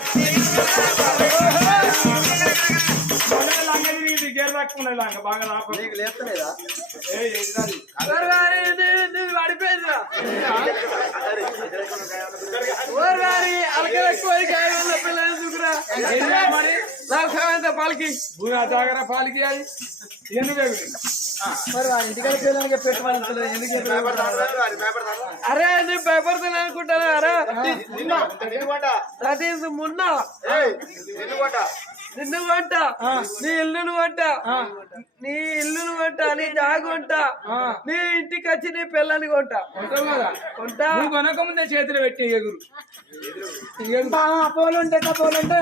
లంగ లంగ బాగా నీకు. లేస్తలేదా? ఏ ఇది- అలకల పిల్లలు చూకురా మరి? పాలకి. జాగర పాలికి అది. ఎందుకు? మరి ఎందుకు అరే నేను భయపడుతున్నా అరే మొన్న. నిన్ను వంట నీ ఇల్లును వంట నీ ఇల్లును వంట నీ జాగు వంట నీ ఇంటికి వచ్చి నీ పిల్లని కొంట. కొంట నువ్వు కొనక ముందే చేతులు పెట్టి ఎగురు. ఎగురు. పోలుంటే పోలుంటే.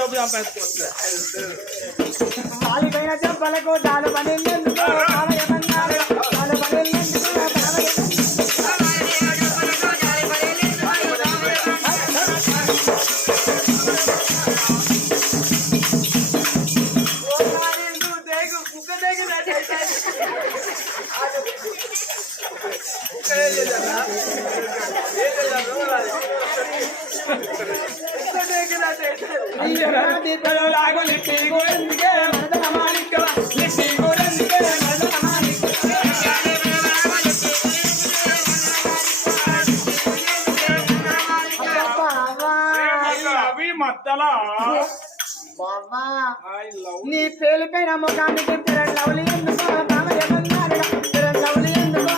డబ్బు సంపాదించుకోవచ్చు లాగు లిట్టి గోరెందుకే మద్దల మాణిక్యమా లిట్టి గోరెందుకే నీ పేలిపోయిన ముఖానికి తిరగ లవ్లీ ఎందుకో? బామయ్య లవ్లీ ఎందుకో?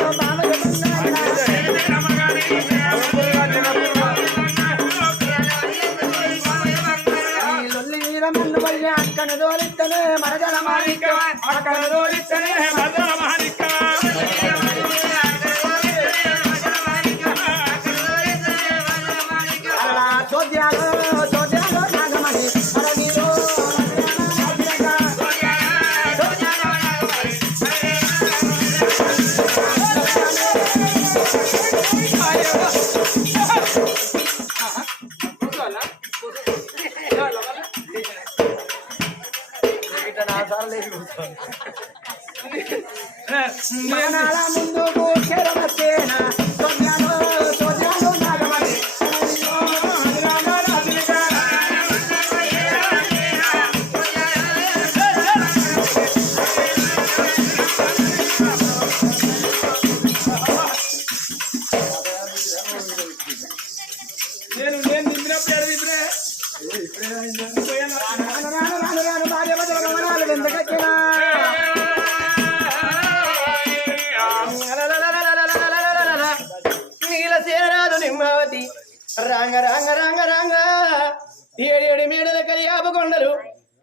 అక్కను మన జల మాణిక్య అక్కడ దోడిస్తేనే మన మానాల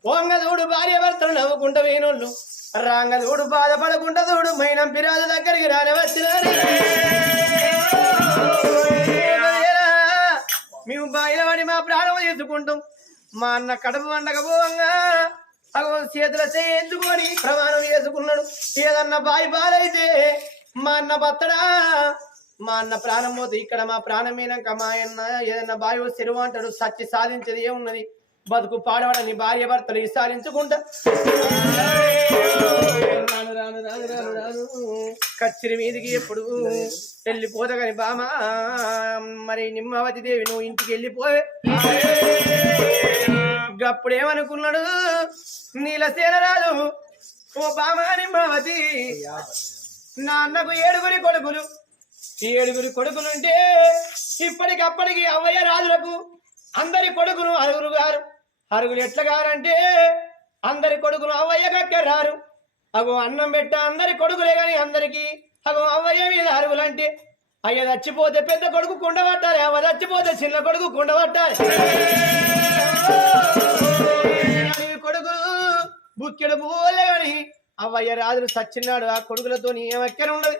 కొండలు భార్య భర్తలు నవ్వుకుంట వేణుళ్ళు. రాంగదూడు బాధపడకుండా చూడు మైనం పిరాజు దగ్గరికి రానవచ్చినారు. మేము బాయిల మా ప్రాణం చేసుకుంటాం మా అన్న కడుపు వండకపోవంగా అగో చేతుల చేయించుకొని ప్రమాణం చేసుకున్నాడు. ఏదన్నా బాయి బాలైతే మా అన్న బత్తడా? మా అన్న ప్రాణం పోతే ఇక్కడ మా ప్రాణమైనాక మా అన్న ఏదన్నా బాయి చెరువు అంటాడు. సచ్చి సాధించేది ఏమున్నది? బతుకు పాడవడని భార్య భర్తలు విస్తారించుకుంటా రాను రాను రాను రాను రాను. కచ్చిరి మీదికి ఎప్పుడు వెళ్ళిపోతా బామ. బామా మరి నిమ్మవతి దేవి నువ్వు ఇంటికి వెళ్ళిపోవే. గప్పుడేమనుకున్నాడు? నీలసేన రాజు ఓ బామా నిమ్మవతి. నా అన్నకు ఏడుగురి కొడుకులు. ఏడుగురి కొడుకులుంటే ఇప్పటికప్పటికి అవ్వయ్య రాజులకు అందరి కొడుకులు అరుగురు గారు. అరుగులు ఎట్లా గారంటే అందరి కొడుకులు అవ్వయ్య కక్కెర్రారు. అగో అన్నం పెట్ట అందరి కొడుకులే గాని అందరికి అగో అవ్వయ్య మీద అరుగులంటే అయ్య చచ్చిపోతే పెద్ద కొడుకు కుండ పట్టాలి అవ్వ చచ్చిపోతే చిన్న కొడుకు కుండ పట్టాలి. కొడుకులు బుక్కెడు పోలే గాని అవ్వయ్య రాజులు సచ్చినాడు ఆ కొడుకులతో ఏమక్కర ఉండదు.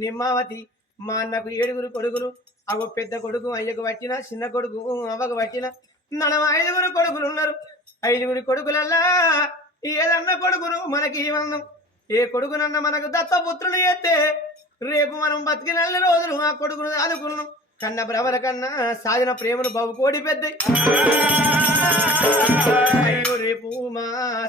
నిమ్మావతి మా అన్నకు ఏడుగురు కొడుకులు అగో పెద్ద కొడుకు అయ్యకు పట్టిన చిన్న కొడుకు అవ్వకు పట్టిన మనం ఐదుగురు కొడుకులు ఉన్నారు. ఐదుగురి కొడుకులల్లా ఏదన్న కొడుకును మనకి ఇవ్వం ఏ కొడుకునన్న మనకు దత్తపుత్రుని ఎత్తే రేపు మనం బతికిన రోజులు ఆ కొడుకును ఆదుకున్నాం. కన్న భ్రమల కన్నా సాగిన ప్రేమను బాబు కోడి పెద్ద అయ్యో రేపు మా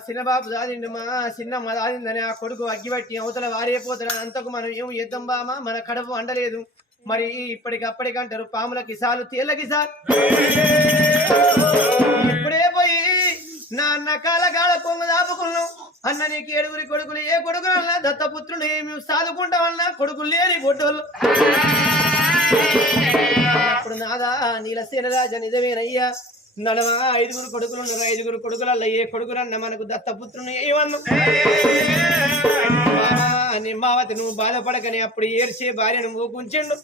చిన్న బాబు సాధిండు మా చిన్నమ్మ సాధిందని ఆ కొడుకు అగ్గిపట్టి అవతల వారైపోతాడు అంతకు మనం ఏం చేద్దాం బామా? మన కడుపు అండలేదు మరి ఇప్పటికప్పటికంటారు పాముల కిసాలు తేళ్ళ కిసాలు. ఇప్పుడే పోయి నా అన్న కాలగాల కొంగు దాపుకున్నాం. అన్న నీకు ఏడుగురి కొడుకులు ఏ కొడుకులు అన్నా దత్తపుత్రులు మేము సాదుకుంటామన్నా కొడుకులు లేని గొడ్డోళ్ళు అప్పుడు నాదా నీలసేన రాజా నిజమేనయ్యా. నడమ ఐదుగురు కొడుకులు ఉన్నారు ఐదుగురు కొడుకులల్ల ఏ కొడుకులన్న మనకు దత్తపుత్రుని ఏమన్నా? నిమ్మావతి నువ్వు బాధపడకని అప్పుడు ఏడ్చే భార్యను ఊకుంచెండు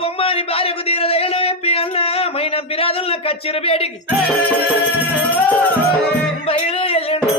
బొమ్మని భార్యకు తీరదేలో చెప్పి అన్న మైన పిరాదుల కచ్చిరు బేటికి. బయలు ఎల్లుండు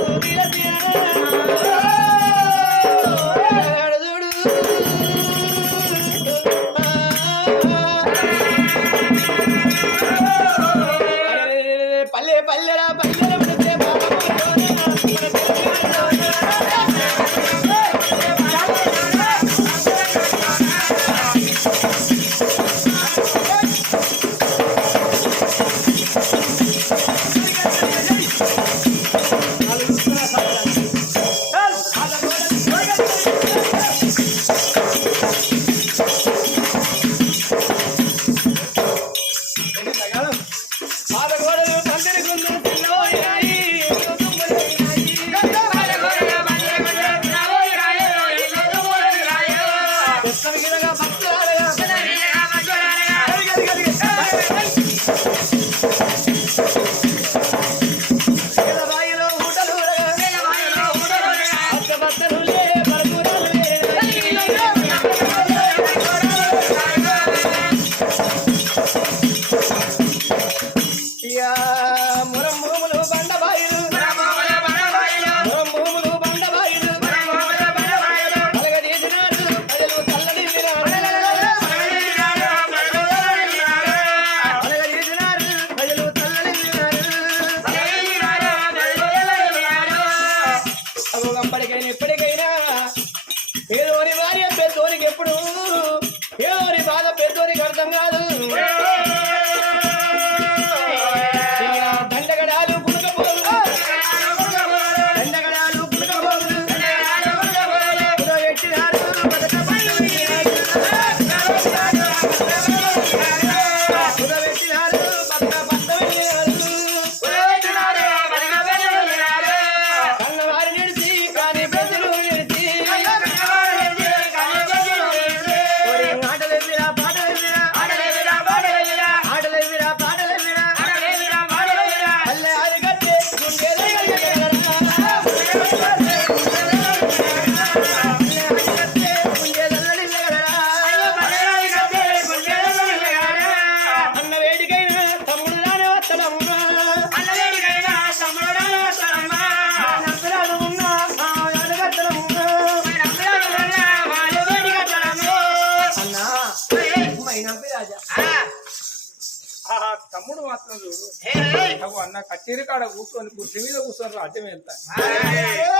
కూర్చొని కుర్చీ మీద కూర్చొని రాజ్యం వెళ్తా.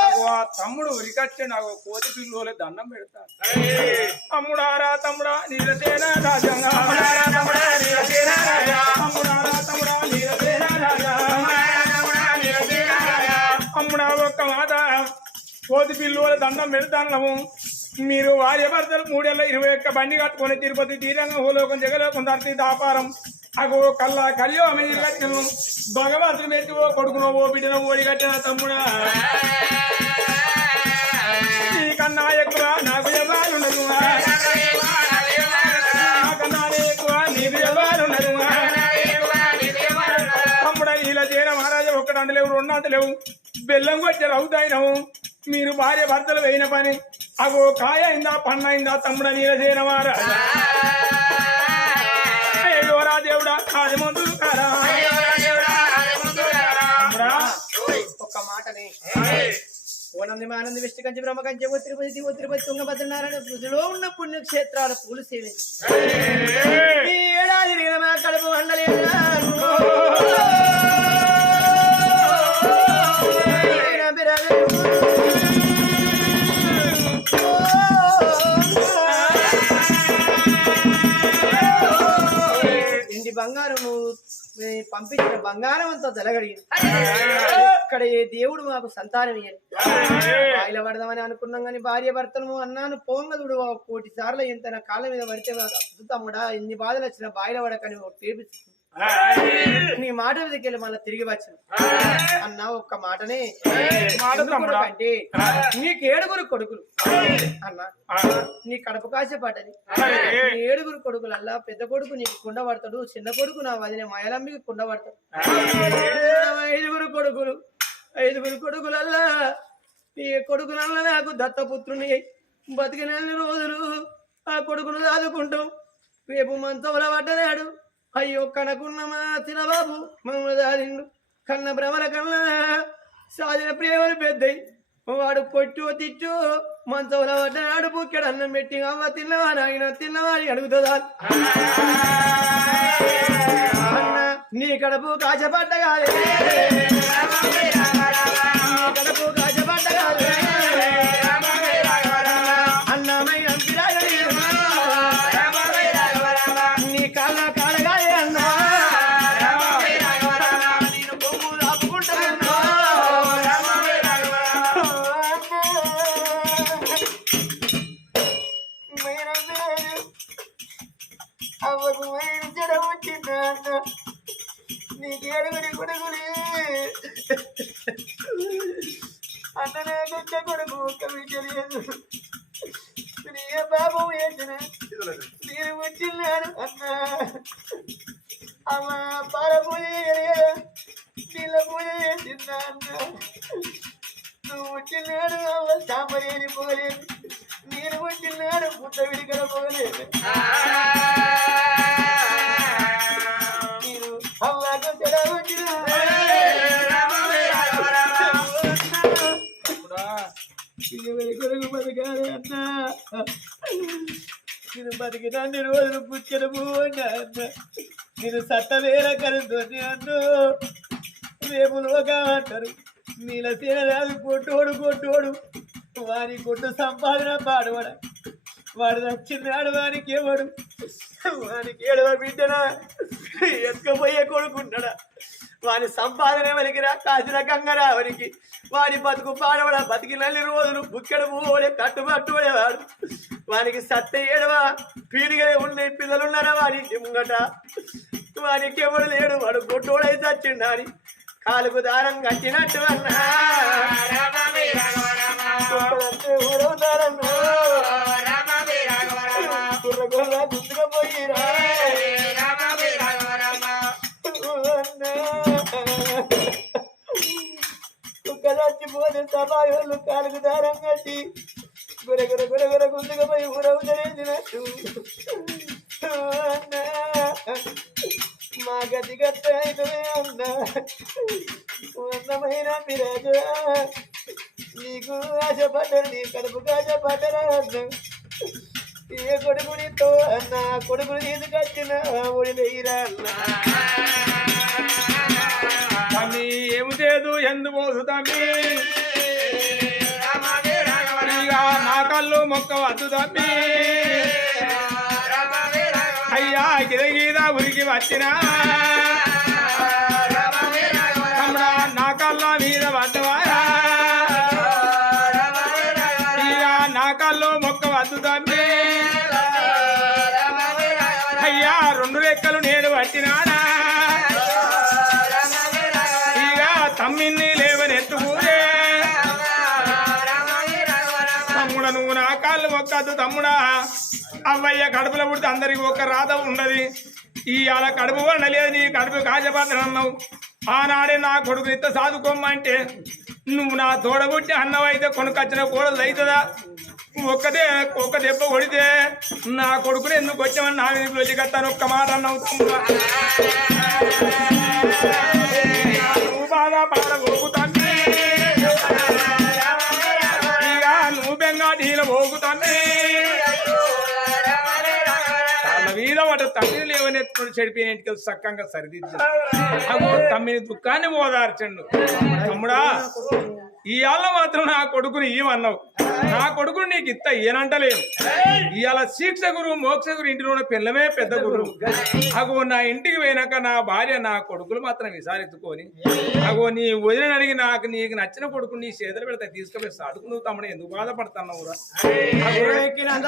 అగో ఆ తమ్ముడు ఉరికచ్చే నాకు కోతి పిల్లలే దండం పెడతాను తమ్ముడారా తమ్ముడా నీలసేన రాజంగా తమ్ముడారా తమ్ముడా నీలసేన రాజా. తమ్ముడా ఒక్క మాట. కోతి పిల్లల దండం పెడతాను మీరు భార్య భర్తలు మూడేళ్ళ ఇరవై ఒక్క బండి కట్టుకొని తిరుపతి తీరంగం హోలోకం జగలోకం ధరతి దాపారం. అగో కల్లా కలియో మీరు కట్టిన భగవంతుడు పెట్టి ఓ కొడుకునో ఓ బిడ్డనో ఓడి కట్టిన తమ్ముడా. నీకన్నా ఎక్కువ నాకు ఎవరుండదు నాకన్నా ఎక్కువ నీకు ఎవరుండదు తమ్ముడ నీల చేరమా మాటలేవు బెల్లం కొట్టే అవుతాయినవు. మీరు భార్య భర్తలు వేయిన పని. అగో కాయ అయిందా పన్న అయిందా తమ్ముడ నీరజేనవారా అయ్యోరా కాది మందులు కారా తమ్ముడా, ఒక్క మాటని. ఓనంది మానంది విష్ణు కంచి బ్రహ్మ కంచి ఓ తిరుపతి దివో తిరుపతి తుంగభద్ర నారాయణ కృషిలో ఉన్న పుణ్యక్షేత్రాల పూలు సేవించి ఏడాది కడుపు వండలేదురా పంపించిన బంగారం అంతా తలగడిగింది. ఇక్కడ ఏ దేవుడు మాకు సంతానం ఇయ్యని బాయిల పడదామని అనుకున్నాం కానీ భార్య భర్తలు అన్నాను పోంగదుడు కోటి సార్లు ఎంత నా కాళ్ళ మీద పడితే అద్భుతముడా ఎన్ని బాధలు వచ్చినా బాయిల పడకని తీర్పించు నీ మాట మీదకెళ్ళి మళ్ళీ తిరిగి వచ్చిన. అన్న ఒక్క మాటనే? అంటే నీకు ఏడుగురు కొడుకులు. అన్న నీ కడప కాసేపడ్డది నీ ఏడుగురు కొడుకులల్లా పెద్ద కొడుకు నీకు కుండ పడతాడు చిన్న కొడుకు నా వదిన మాయలమ్మికి కుండ పడతాడు. ఐదుగురు కొడుకులు ఐదుగురు కొడుకులల్లా ఈ కొడుకులల్లా నాకు దత్తపుత్రుని బతికిన రోజులు ఆ కొడుకును దాదుకుంటాం రేపు మంచంలో పడ్డనాడు. అయ్యో కనకున్నమా తినబాబు చిన్నబాబు మమ్మల్ని దారిండు. కన్న భ్రమల కన్నా సాధిన ప్రేమలు పెద్దయి వాడు కొట్టు తిట్టు మంచంలో పడ్డనాడు బుక్కెడు అన్నం పెట్టి అవ్వ తిన్నవా నాయన తిన్నవా అని అడుగుతుందా? అన్న నీ కడుపు కాచపడ్డగాలే నీ నువ్వు వచ్చినాడు అవ్వ సాంబరేని పోలేదు నేను వచ్చినాడు పుట్ట విడికల పోలేదు నేను అవ్వకు చెడ వచ్చిన కొడుకు బతకాలి అన్న. నేను బతికినన్ని రోజులు పుచ్చిన అన్న. నేను సత్తవేర కలుస్తుంది అన్ను. రేపు లోగా అంటారు. నీల తీరరాదు కొట్టోడు కొట్టోడు వారి కొట్టు సంపాదన పాడవాడ. వాడు నచ్చినాడు వానికి ఎవడు వానికి ఏడవ బిడ్డనా ఎత్తుకపోయే కొడుకున్నాడా. వాని సంపాదన వెలికిరా కాసిన గంగరా వానికి వాని బతుకు పాడవడ బతికి నల్లి రోజులు బుక్కెడు పోలే కట్టుబట్టుడే వాడు. వానికి సత్త ఏడవా పీడిగలే ఉన్నాయి పిల్లలున్నారా వారి ముంగట? వానికి ఎవడు లేడు వాడు కొట్టోడై చచ్చిండాని. కాలుకు దారం కట్టినట్టు అన్నా. కుక్కలంటే పోయిరా. కుక్క సభాయోళ్ళు కాలుకు దారం కట్టి అన్నా. మా గతి గట్ట అవుతుంది అన్నా అందమైన పిరాజు నీకు ఆశపడ్డారు నీ కడుపుకు ఆశపడ్డరా అన్నా ఏ కొడుకునితో అన్న కొడుకుని తీసుకొచ్చిన ఒడిలేరా అన్నా తమ్మి ఏమి చేదు ఎందు మోసు తమ్మి నా కళ్ళు మొక్క వద్దు తమ్మి అయ్యా గిరగీద ఉరికి వచ్చినా. తమ్ముడా నా కళ్ళ మీద పడ్డవారా. ఇక నా కళ్ళు మొక్క వద్దు తమ్మి. అయ్యా రెండు లెక్కలు నేను పట్టినానా. ఇక తమ్మిన్ని లేవనెత్తుకునే తమ్ముడ నువ్వు నా కాళ్ళు మొక్కద్దు తమ్ముడా. అవ్వయ్య కడుపులో పుడితే అందరికి ఒక రాత ఉన్నది. ఈ అలా కడుపు వండలేదు నీ కడుపు కాజపాత్ర అన్నావు. ఆనాడే నా కొడుకు ఇంత సాదుకోమంటే నువ్వు నా తోడబుట్టి అన్నవైతే కొనుకొచ్చిన కూడదు అవుతుందా ఒక్కదే ఒక్క దెబ్బ కొడితే నా కొడుకుని ఎందుకు వచ్చామని నా వచ్చి కట్టాను ఒక్క మాట అన్నావు తమ్ముడా. నువ్వు తమ్మిని లేవనెత్తుకుని చెడిపోయిన ఇంటికి సక్కంగా సరిదిద్దు. అగో తమ్మిని దుఃఖాన్ని ఓదార్చండు. తమ్ముడా ఇవాళ మాత్రం నా కొడుకుని ఇవన్నావు నా కొడుకుని నీకు ఇత్త ఏనంటలేవు ఇవాళ శిక్ష గురువు మోక్ష గురు ఇంటిలో ఉన్న పిల్లమే పెద్ద గురువు. అగో నా ఇంటికి పోయినాక నా భార్య నా కొడుకులు మాత్రం విసారెత్తుకొని అగో నీ వదిన అడిగి నాకు నీకు నచ్చిన కొడుకుని నీ చేతులు పెడతా తీసుకుపోయి సాటుకు నువ్వు తమ్ముడు ఎందుకు బాధపడుతున్నావు ఎక్కినంత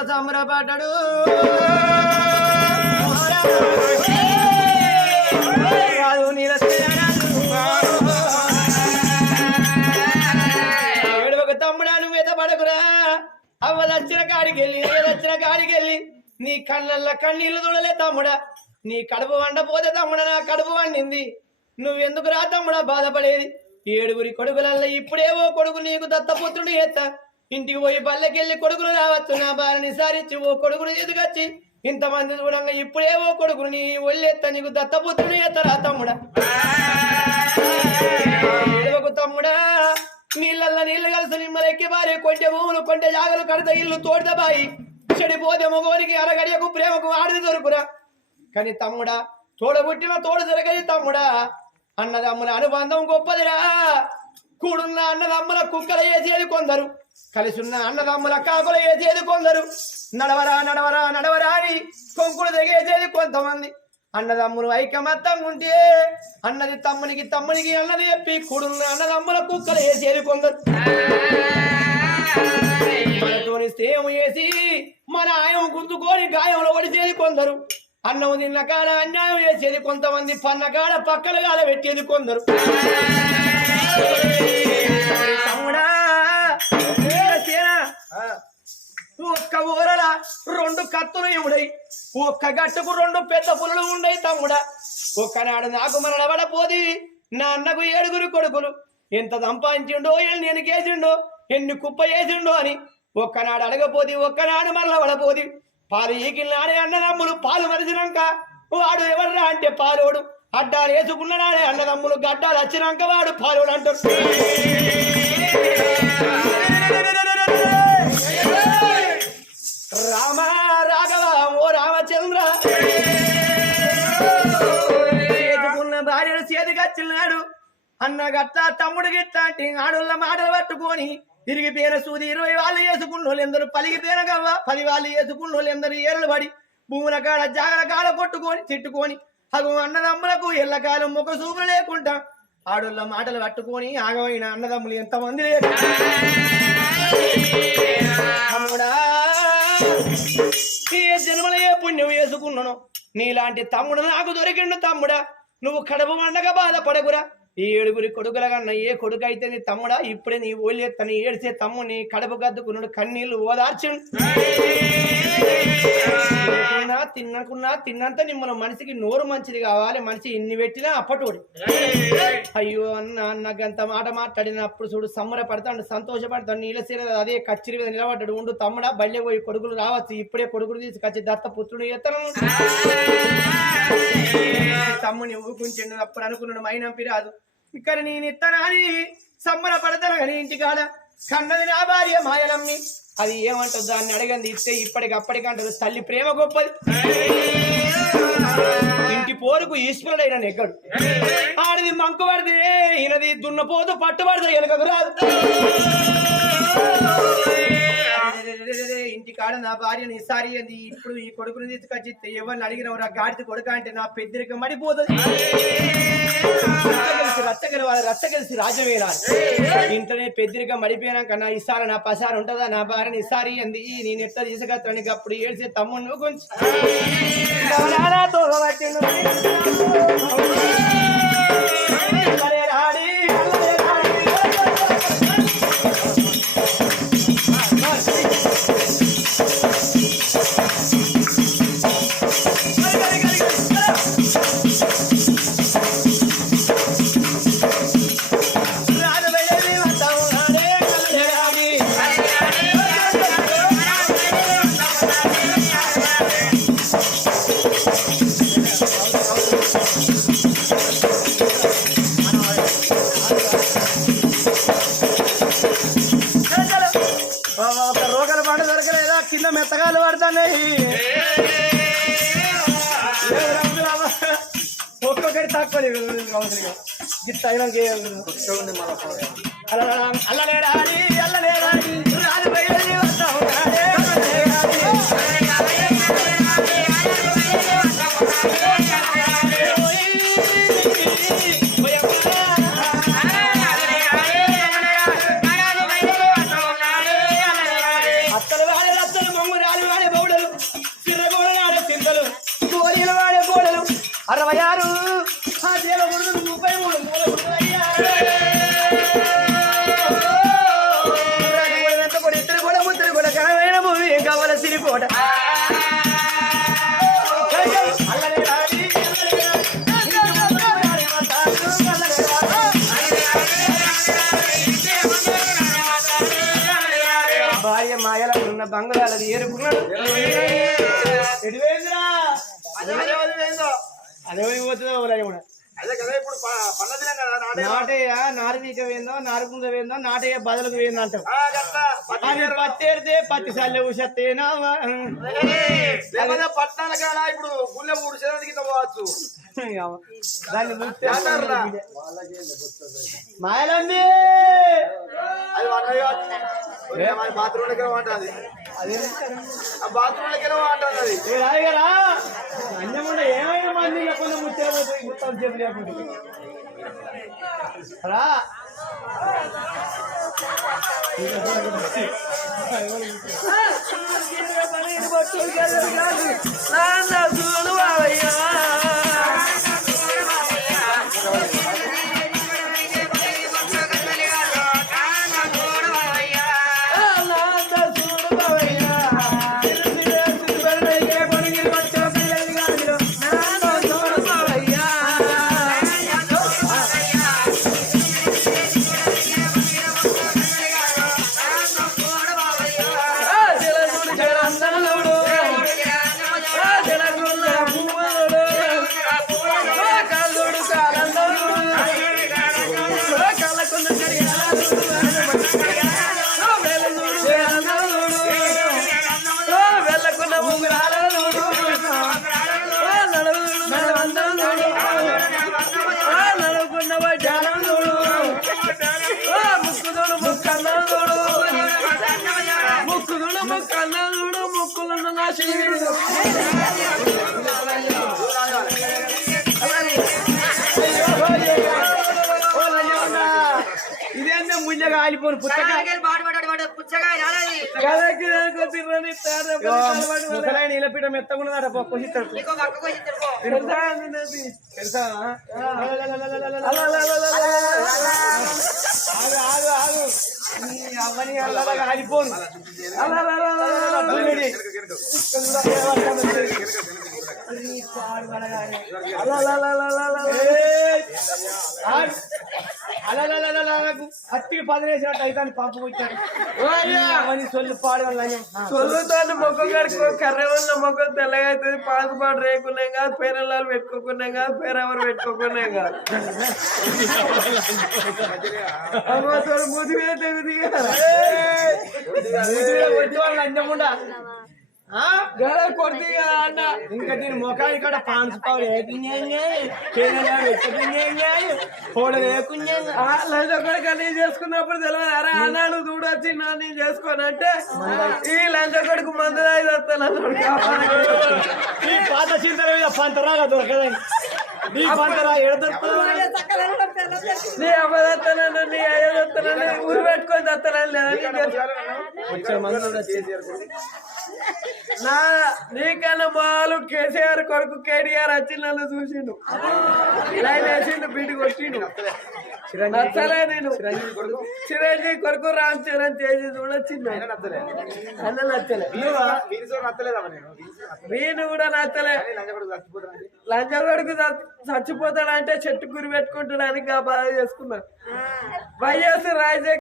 తమ్ముడా నువ్వు అవ్వ దచ్చిన కాడికి వెళ్ళి ఏ దచ్చిన కాడికి వెళ్ళి నీ కళ్ళల్లో కన్నీళ్ళు చూడలే తమ్ముడా నీ కడుపు వండపోతే తమ్ముడ నా కడుపు వండింది. నువ్వెందుకు రా తమ్ముడా బాధపడేది ఏడుగురి కొడుకులల్ల ఇప్పుడేవో కొడుకు నీకు దత్తపుత్రుడు ఎత్త ఇంటికి పోయి బల్లకెళ్ళి కొడుకులు రావచ్చు నా భార్యని సారించి ఓ కొడుకును ఎదుగచ్చి? ఇంతమంది చూడంగా ఇప్పుడేవో కొడుకుని నీ ఒళ్ళెత్త నీకు దత్తపుత్రుని ఎత్తరా తమ్ముడా? తమ్ముడా నీళ్ళల్లో నీళ్ళు కలిసి నిమ్మలెక్కి బారి కొంటే భూములు కొంటే జాగలు కడత ఇల్లు తోడత బాయి చెడిపోతే మగోనికి అరగడియకు ప్రేమకు ఆడిది దొరుకురా. కానీ తమ్ముడా తోడబుట్టిన తోడు దొరకది తమ్ముడా. అన్నదమ్ముల అనుబంధం గొప్పదిరా. కూడున్న అన్నదమ్ముల కుక్కలు వేసేది కొందరు. కలిసి ఉన్న అన్నదమ్ముల కాకుల ఏదేది కొందరు? నడవరా నడవరా నడవరా అని కొంకులు తెగేసేది కొంతమంది. అన్నదమ్ములు ఐకమత్తంగా ఉంటే అన్నది తమ్మునికి తమ్మునికి అన్నది చెప్పి కూడున్న అన్నదమ్ముల కుక్కలు వేసేది కొందరు? మనతోని స్నేహం చేసి మన ఆయం గుర్తుకొని గాయంలో పడిచేది కొందరు. అన్నం తిన్న కాడ అన్యాయం చేసేది కొంతమంది పన్న కాడ పక్కల కాడ పెట్టేది కొందరు. ఒక్క ఊరల రెండు కత్తులు ఇవుడై ఒక్క గట్టుకు రెండు పెద్ద పులులు ఉండయి తమ్ముడా. ఒక్కనాడు నాకు మరణపడపోది నా అన్నకు ఏడుగురు కొడుకులు. ఎంత సంపాదించిండో నేను కేసిండో ఎన్ని కుప్ప చేసిండో అని ఒక్కనాడు అడగపోది ఒక్కనాడు మరల పడపోది. పాలు ఈకినాడే అన్నదమ్ములు పాలు మరిచినాక వాడు ఎవర్రా అంటే పాలోడు. అడ్డాలు వేసుకున్నాడే అన్నదమ్ములు గడ్డాలు వచ్చినాక వాడు పాలోడు అంటారు. రామ రాఘవ ఓ రామచంద్ర. ఎదుకున్న భార్యను చేతికచ్చినాడు అన్న గట్ట తమ్ముడు గిట్ట అంటే ఆడుల్ల మాటలు పట్టుకొని తిరిగి పేర సూది ఇరవై వాళ్ళు వేసుకున్న వాళ్ళు ఎందరు పలికి పేర గవ్వ పది వాళ్ళు వేసుకున్నోళ్ళు ఎందరు ఏరలు పడి భూముల కాడ జాగల కాడ కొట్టుకొని తిట్టుకొని అగు అన్నదమ్ములకు ఎల్లకాలం ముఖ సూపులు లేకుండా ఆడుల్ల మాటలు పట్టుకొని ఆగమైన అన్నదమ్ములు ఎంతమంది లేరు. తమ్ముడా ఏ జన్మలో ఏ పుణ్యం వేసుకున్నాను నీలాంటి తమ్ముడు నాకు దొరికిండు తమ్ముడా. నువ్వు కడుపు మండగా బాధపడకురా. ఈ ఏడుగురి కొడుకుల కన్నా ఏ కొడుకు అయితే నీ తమ్ముడా? ఇప్పుడే నీ ఓలి ఎత్తని ఏడిసే తమ్ముని కడుపు గద్దుకున్నాడు కన్నీళ్ళు ఓదార్చుండు. తిన్నా తిన్నకున్నా తిన్నంత నిమ్మల మనిషికి నోరు మంచిది కావాలి. మనిషి ఇన్ని పెట్టినా అప్పటోడు. అయ్యో అన్న నాకంత మాట మాట్లాడినప్పుడు చూడు సంబరపడతాడు సంతోషపడతాడు నీళ్ళ సీర అదే కచ్చిరి మీద నిలబడ్డాడు ఉండు తమ్ముడా బళ్ళె పోయి కొడుకులు రావచ్చు ఇప్పుడే కొడుకులు తీసుకొచ్చి దత్త పుత్రుడు ఎత్తను. తమ్ముని ఊకుంచిండు అప్పుడు అనుకున్నాడు మైనంపి రాదు. ఇక్కడ నేను ఇత్తనాని సంబరపడతాను కానీ ఇంటికాడ కన్నది నా భార్య మాయనమ్మి అది ఏమంటుంది దాన్ని అడగండి. ఇస్తే ఇప్పటికప్పటికంటది తల్లి ప్రేమ గొప్పది. ఇంటి పోరుకు ఈశ్వరుడైన అయిన ఆడది మంకు పడితే ఈయనది దున్నపోతు పట్టుబడితే వెనకకు రాదు. ఇంటి కాడ నా భార్యని ఈసారి అంది ఇప్పుడు ఈ కొడుకుని తీసుకొచ్చి ఎవరిని అడిగినవరా గాడిద కొడుక అంటే నా పెద్దరికం మడిపోతుంది రచ్చగలి వాళ్ళ రచ్చగలిసి రాజ్యం వేయాలి ఇంట్లోనే పెద్దరిక మడిపోయినాక నా ఇసారి నా పసారి ఉంటుందా? నా భార్యని ఇసారి అంది నేను ఎట్లా తీసుకొస్తాను అప్పుడు ఏడ్చే తమ్ముడు నువ్వు కొంచెం మెత్తగాలు పడుతున్నాయి ఒక్కొక్కటి తక్కువ గిట్ట అయినాక అల్లలేడాడి అదే పోతుందో కూడా నాటయ్య నారుమీక వేందో నారుకుంద వేందో నాటయ్య? బదులకు వేందో అంటావు అది పట్టేడితే పత్తి సల్లె లేకపోతే పట్నాల కాడ ఇప్పుడు గుళ్ళె కింద పోవచ్చు? దాన్ని? మాయలంది అది బాత్రూమ్ దగ్గర బాత్రూమ్ దగ్గర ముత్తే మొత్తం లేకుండా రా పుస్తకాలు ముసలాయన ఇలపీట మెత్తకున్నదట కొసిస్తాడు తెలుసా ఆగు ఆగు ఆగు నీ అవ్వని అల్లగా ఆగిపోను అల్లడి. అలలలలలలకు అత్తికి పదిలేసినట్టు అయితే పంపు అవన్నీ సొల్లు సొల్లుతాను మొక్క కడుకో కర్ర వల్ల మొక్క తెల్లగా అవుతుంది పాసుపాటు రేకున్నాం కాదు పేరలాలు పెట్టుకోకున్నాం కాదు పేరెవరు పెట్టుకోకున్నాం కాదు. అమ్మతోడు ముది మీద తెగుది వచ్చి వాళ్ళు అంజముండా గడ కొడుతుంది కదా అన్న. ఇంకా దీని ముఖానికి ఇక్కడ పాన్స్ పవర్ లంచ్ ఒకటి కలిగి చేసుకున్నప్పుడు తెలియదు అన్నాడు చూడొచ్చి నేను చేసుకోనంటే ఈ లంచ్ ఒకటికి మందు ఈ పాత చింతల మీద పంతరాగా దొరకదండి. నీ పంతరా? నీ అమ్మ తత్తానని నీ అయ్య తత్తానని ఊరు పెట్టుకొని తత్తానని లేదా నా నీకన్నా మాలు కేసీఆర్ కొడుకు కేటీఆర్ వచ్చి నన్ను చూసిండు. లైన్ వేసిండు బీటి కొట్టిండు నచ్చలే నేను. చిరంజీవి కొడుకు. రామ్ చరణ్ తేజీ చూడొచ్చిండు. అన్న నచ్చలే. వీణు కూడా నచ్చలే. లంచ కొడుకు చచ్చిపోతాడంటే చెట్టు గురి పెట్టుకుంటాడానికి ఆ బాధ చేసుకున్నా వైఎస్ రాజశేఖర్